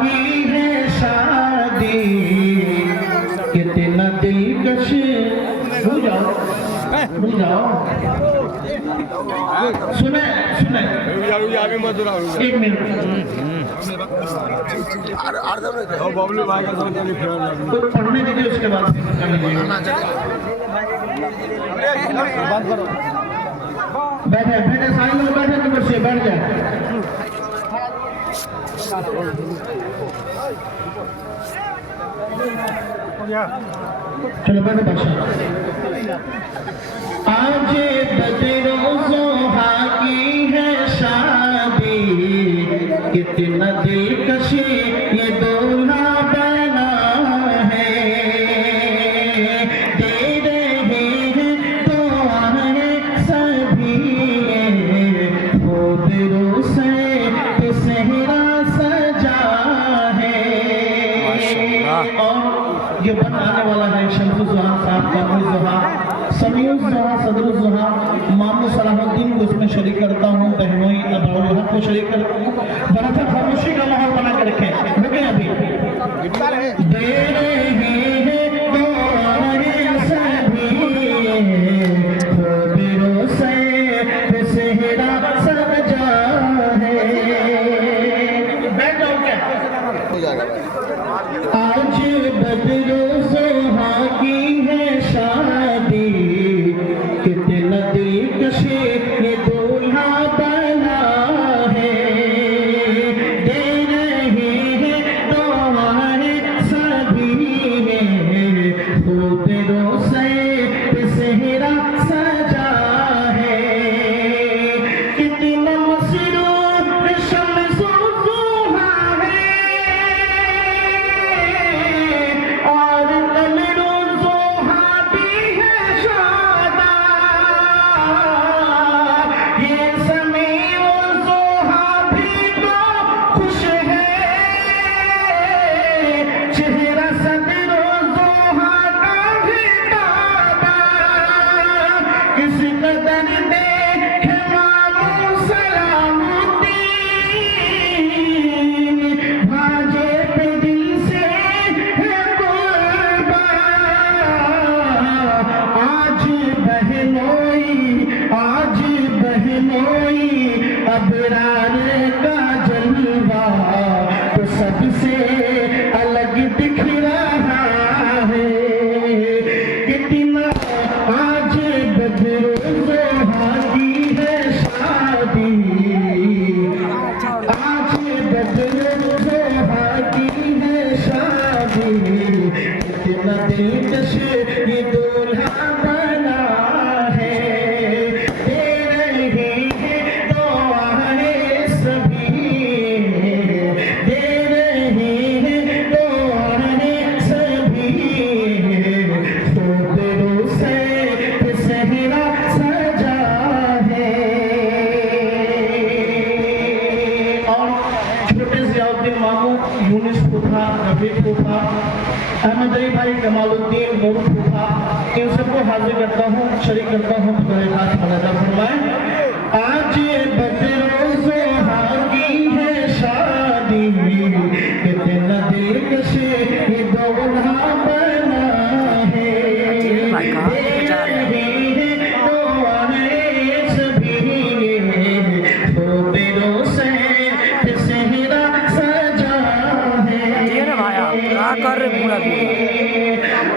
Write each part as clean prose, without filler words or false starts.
की है शादी कितना दिलकश। भूल जाओ सुने सुने एक मिनट तो पढ़ने दीजिए उसके बाद बैठे बैठे सारे लोग बैठे तो कुर्सी बैठ जाए। चलो बैठो बादशाह। आज बदरोज़ोहा की है शादी कितना दिलकशी ये दूल्हा बना है। दे रहे हैं तो आए सभी खूबरों से तो सेहरा सजा है। और ये बनाने वाला है शम्सुज़्ज़ोहा साहब कामरुज़्ज़ोहा समीउज़्ज़ोहा सदरुज़्ज़ोहा मामू सलाहुद्दीन को उसमें शरीक करता हूँ। बहनोई अबाउल हक को शरीक करता हूँ। बड़ा सा खामोशी का माहौल बना के रखें। रुके अभी दे रहे हैं तो आए सभी खूबरों से सेहरा सजा है। बैठ जाओ क्या आज बदरोज़ोहा की है शादी कितना दिलकशी ये दूल्हा बना है। दे रहे हैं तो हमारे सभी खूबरों से सेहरा सजा है। कितना मसरूफ शम्सुज़्ज़ोहा है और कमरुज़्ज़ोहा भी है शादा। ये समीउज़्ज़ोहा भी तो खुश है। चेहरा सदरुज़्ज़ोहा का भी ताबा इस कदर देखे मामू सलामुद्दीन भाजे पे दिल से है कुर्बान। आज बहनोई अबरार का जलवा तो सबसे अलग दिख रहा है। कितना आज बदरोज़ोहा की है शादी आज बदरोज़ोहा की है शादी कितना दिलकश ये दूल्हा बना है। दे रहे हैं तो आए सभी दे रहे हैं तो आए सभी खूबरों से सेहरा सजा है। और छोटे ज़ियाउद्दीन मामू यूनिस फूफा रफीक फूफा अहमद अली भाई कमालुद्दीन मोरू फूफा इन सबको हाजिर करता हूँ शरीक करता हूँ। हाथ मनाता फरमाए आज बदरोज़ोहा की है शादी कितना दिलकश ये दूल्हा बना है। दे रहे हैं तो आए सभी खूबरों से सेहरा सजा है।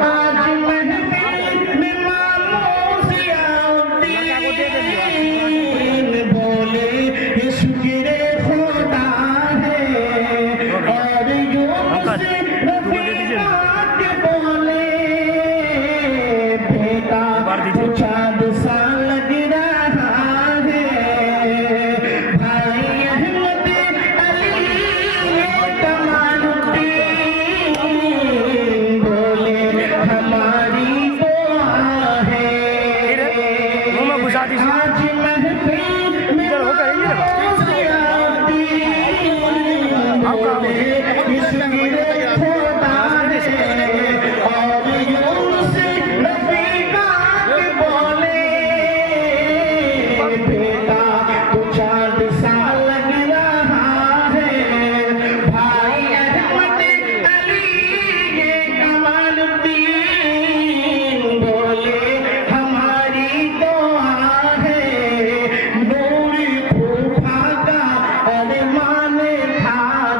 आज महफिल में मामू ज़ियाउद्दीन बोले ये शुक्र खुदा है। और यूनुस रफ़ीक़ात बोले बेटा तो चाँद सा लग रहा है। भाई अहमद अली कमालुद्दीन बोले हमारी दुआ है। आज महफिल में ज़ियाउद्दीन बोले इस शुक्र खुदा है।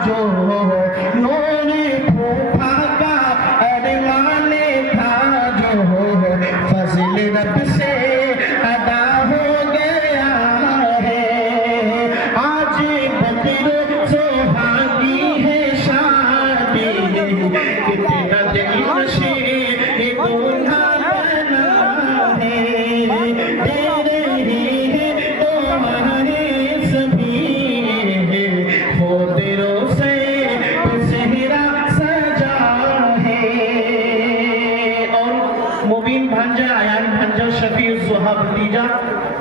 जो नूरे फूफा का अरमान था जो फजल रब से अदा हो गया है। आज बदर सुहागी है शादी कितना दिलकशी दूल्हा बना है। तेरे ही तुम्हारे सभी हो दिलों से सेहरा सजा है। और मुबीन भांजा, आयान भांजा, शफी ज़ुहा भतीजा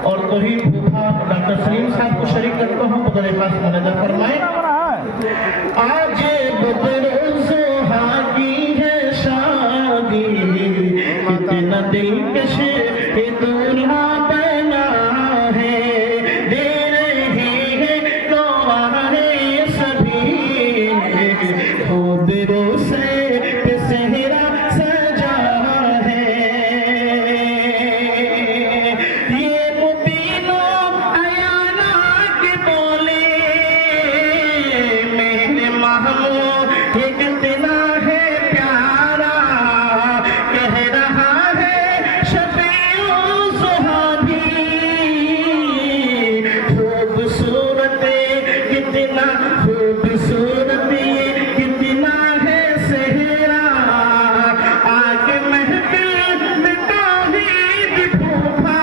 और तौहीद फूफा डॉक्टर सलीम साहब को शरीक करता हूँ। बगैर खास मुनाजा फरमाए। आज बदर सुहागी है शादी कितना दिलकश दूल्हा बना है। दे रहे हैं तुम्हारे सभी हो दिलों से सेहरा सजा है। ये मुबीनो अयाना के बोले मेरे महमूद कितना है प्यारा कह रहा है शफीउ सुहागी। खूबसूरत कितना खूबसूरत कितना है सेहरा आगे महफिल में तौहीद फूफा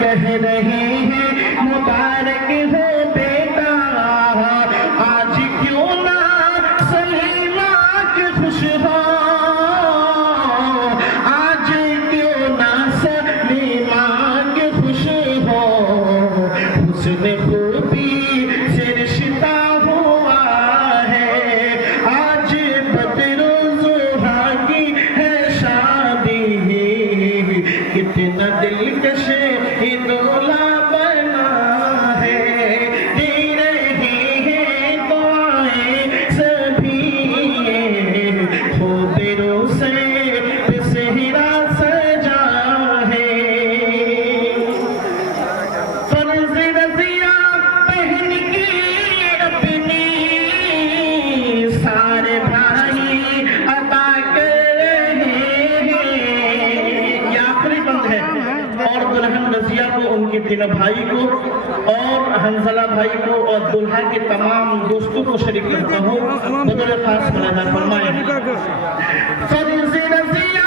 कह रहे हैं मुबारक हो बेटा। आज क्यों ना सलीमा के खुश हो, आज क्यों ना सलीमा के खुश हो। हुस्न खूबी से रिश्ता हुआ है। आज बदर सुहागी है शादी कितना दिलकश दूल्हा बना है। दे रहे हैं दुआएं सभी हो दिलों से सेहरा सजा है। फर्ज रज़िया पहन के अपनी सारे भाई अता कर रहे हैं। ये आखिरी बंद है। और दुल्हन रज़िया को, उनके तीनों भाई को और हंसला भाई को और दुल्हा के तमाम दोस्तों को शरीक करता हूँ। बगैर खास मुनाजा फरमाए। फर्ज रज़िया